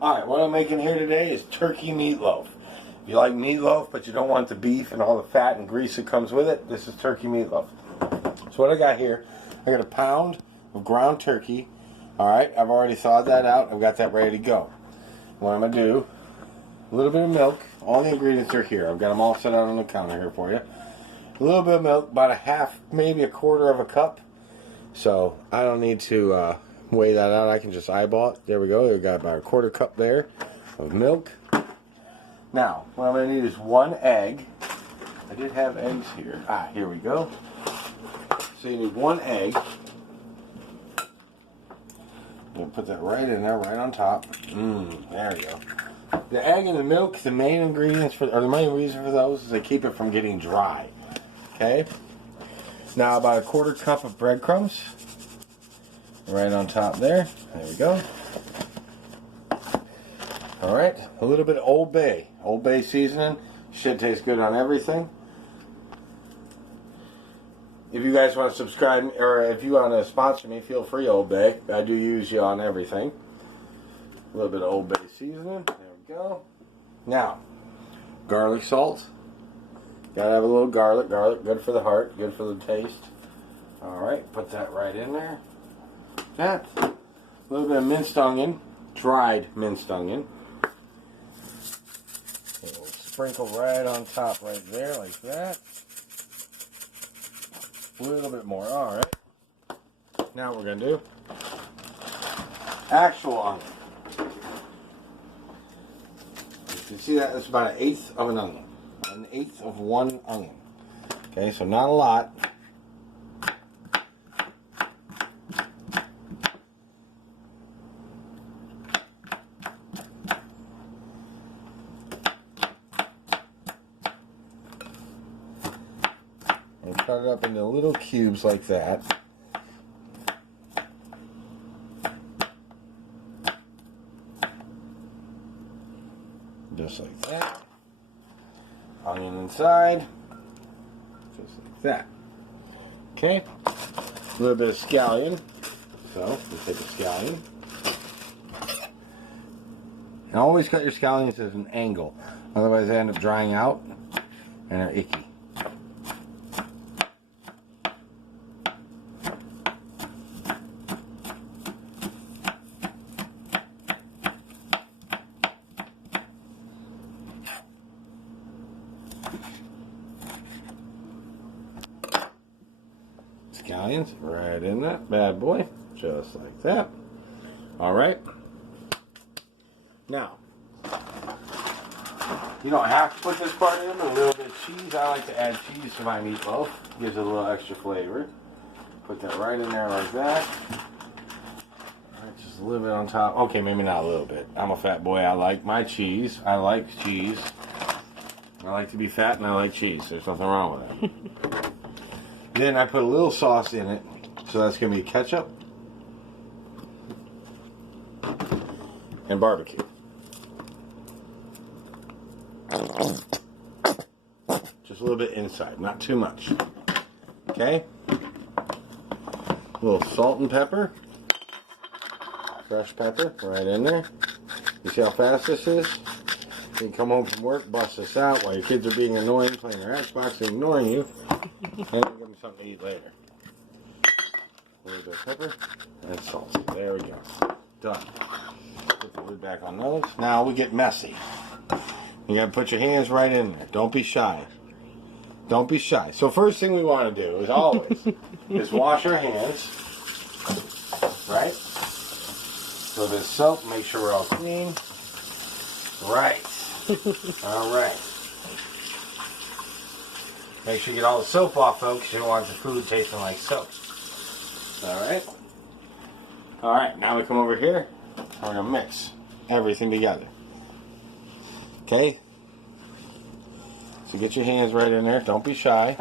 Alright, what I'm making here today is turkey meatloaf. If you like meatloaf, but you don't want the beef and all the fat and grease that comes with it, this is turkey meatloaf. So what I got here, I got a pound of ground turkey. Alright, I've already thawed that out. I've got that ready to go. What I'm going to do, a little bit of milk. All the ingredients are here. I've got them all set out on the counter here for you. A little bit of milk, about a half, maybe a quarter of a cup. So I don't need to weigh that out. I can just eyeball it. There we go. We've got about a quarter cup there of milk. Now, what I'm going to need is one egg. I did have eggs here. Here we go. So you need one egg. I'm going to put that right in there, right on top. There we go. The egg and the milk, the main ingredients or the main reason for those is they keep it from getting dry. Okay? Now about a quarter cup of breadcrumbs. Right on top there. There we go. Alright, a little bit of Old Bay. Old Bay seasoning. Should taste good on everything. If you guys want to subscribe, or if you want to sponsor me, feel free, Old Bay. I do use you on everything. A little bit of Old Bay seasoning. There we go. Now, garlic salt. Gotta have a little garlic. Garlic, good for the heart, good for the taste. Alright, put that right in there. That. A little bit of minced onion. Dried minced onion. We'll sprinkle right on top right there, like that. A little bit more. Alright. Now what we're going to do, actual onion. You can see that it's about 1/8 of an onion. 1/8 of one onion. Okay, so not a lot. And cut it up into little cubes like that. Just like that. Onion inside. Just like that. Okay. A little bit of scallion. So, we'll take a scallion. And always cut your scallions at an angle. Otherwise they end up drying out and they're icky. Scallions right in that bad boy, just like that. Alright. Now, you don't have to put this part in, but a little bit of cheese. I like to add cheese to my meatloaf. Gives it a little extra flavor. Put that right in there like that. Alright, just a little bit on top. Okay, maybe not a little bit. I'm a fat boy. I like my cheese. I like cheese. I like to be fat and I like cheese. There's nothing wrong with that. Then I put a little sauce in it, so that's going to be ketchup and barbecue. Just a little bit inside, not too much. Okay? A little salt and pepper. Fresh pepper right in there. You see how fast this is? You can come home from work, bust this out while your kids are being annoying, playing their Xbox and ignoring you. And give them something to eat later. A little bit of pepper and salt. There we go. Done. Put the lid back on those. Now we get messy. You gotta put your hands right in there. Don't be shy. Don't be shy. So first thing we want to do is always is wash our hands. Right? A little bit of soap. Make sure we're all clean. Right. Alright. Make sure you get all the soap off, though, because you don't want the food tasting like soap. Alright? Alright, now we come over here, and we're going to mix everything together. Okay? So get your hands right in there. Don't be shy.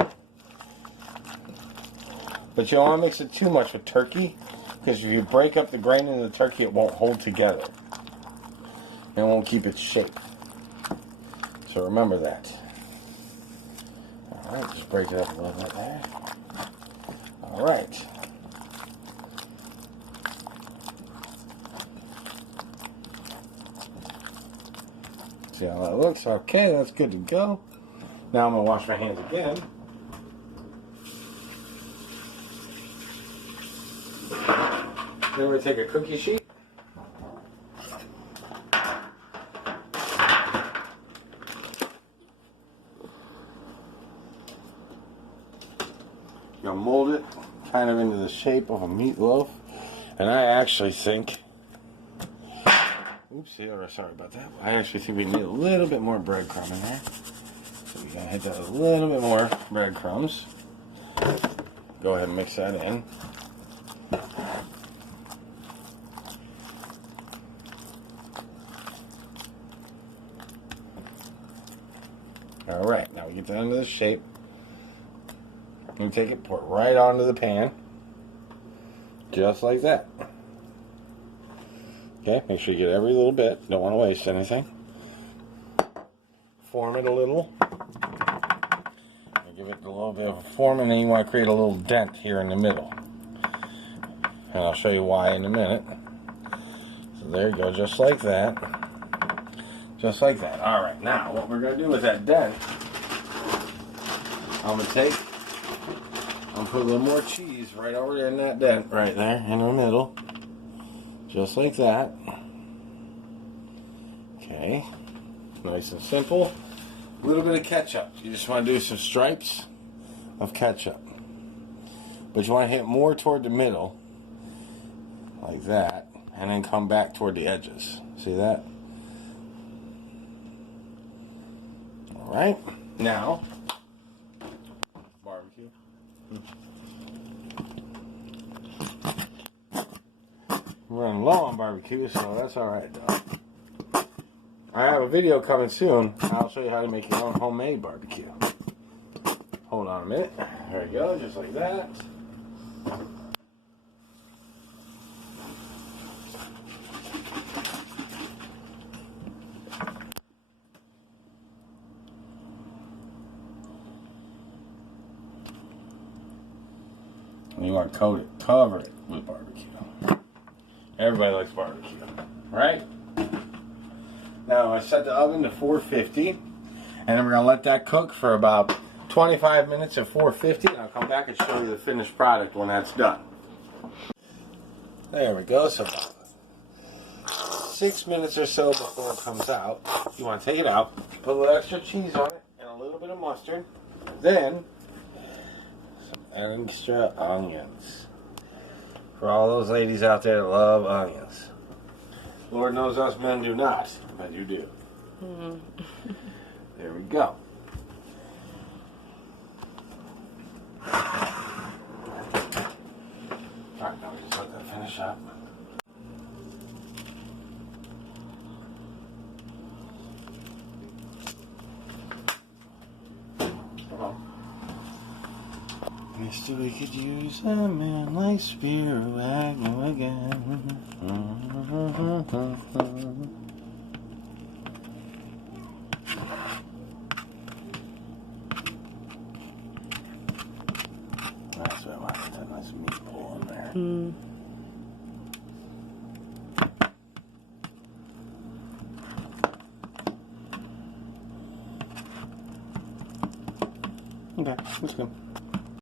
But you don't want to mix it too much with turkey, because if you break up the grain in the turkey, it won't hold together. It won't keep its shape. So remember that. Alright, just break it up a little bit there. Alright. See how that looks? Okay, that's good to go. Now I'm going to wash my hands again. Then we're going to take a cookie sheet. You're going to mold it kind of into the shape of a meatloaf. And I actually think, sorry about that. I actually think we need a little bit more breadcrumb in there. So we're going to hit that with a little bit more breadcrumbs. Go ahead and mix that in. Alright, now we get that into the shape. And take it, pour it right onto the pan. Just like that. Okay, make sure you get every little bit. Don't want to waste anything. Form it a little. Give it a little bit of a form, and then you want to create a little dent here in the middle. And I'll show you why in a minute. So there you go, just like that. Just like that. Alright, now what we're going to do with that dent, I'm going to put a little more cheese right over there in that dent right there in the middle. Just like that. Okay. Nice and simple. A little bit of ketchup. You just want to do some stripes of ketchup. But you want to hit more toward the middle. Like that. And then come back toward the edges. See that? Alright. Now, barbecue. We're running low on barbecue, so that's alright though. I have a video coming soon. I'll show you how to make your own homemade barbecue. Hold on a minute. There we go, just like that. And you want to cover it with barbecue. Everybody likes barbecue, right? Now I set the oven to 450, and then we're gonna let that cook for about 25 minutes at 450, and I'll come back and show you the finished product when that's done. There we go. So about 6 minutes or so before it comes out, you want to take it out, put a little extra cheese on it, and a little bit of mustard. Then some extra onions. For all those ladies out there that love onions. Lord knows us men do not, but you do. Mm-hmm. There we go. Alright, now we just let that finish up. Come on. Mister, we could use a man like Spearwagon again. That's what I want. That nice meat pull in there. Okay, that's good.